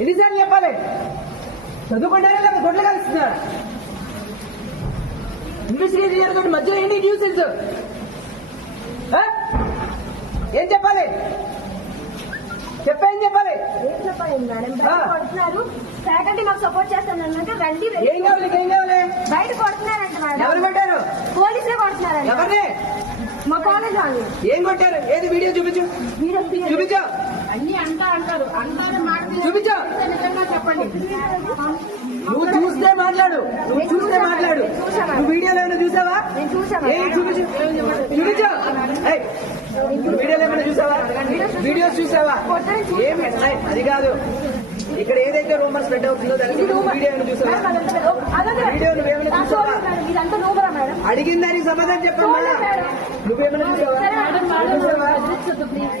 ఎన్నిసార్లు చెప్పాలి? చదువుకుంటారా లేదా గొడ్లు కలుస్తున్నారు? ఇన్వెస్టిగేషన్ తోటి మధ్యలో ఏంటి న్యూసెన్స్? ఏం చెప్పాలి? చెప్పేం చెప్పాలి? ఏం చెప్పాలి మేడం? బయట కొడుతున్నారు, ఫ్యాకల్టీ మాకు సపోర్ట్ చేస్తానంటే రండి. ఏం కావాలి? ఏం కావాలి? బయట కొడుతున్నారంట మేడం. ఎవరు కొట్టారు? పోలీసులే కొడుతున్నారంట. ఎవరిని? మా కాలేజ్ వాళ్ళు. ఏం కొట్టారు? ఏది వీడియో చూపించు. చూపించు. అన్ని అంటారు చూపించు. చెప్పండి. నువ్వు చూస్తే మాట్లాడు. నువ్వు వీడియోలో ఏమైనా చూసావా? నేను చూసాను. చూపించు. వీడియోలో ఏమైనా చూసావా? వీడియోస్ చూసావా? ఏమి అది కాదు. ఇక్కడ ఏదైతే రూమర్ స్ప్రెడ్ అవుతుందో దానికి వీడియో ఏమైనా చూసావా? వీడియో నువ్వేమైనా చూసావా? అడిగిందని సమాధానం చెప్పమ్మా. నువ్వేమైనా చూసావా?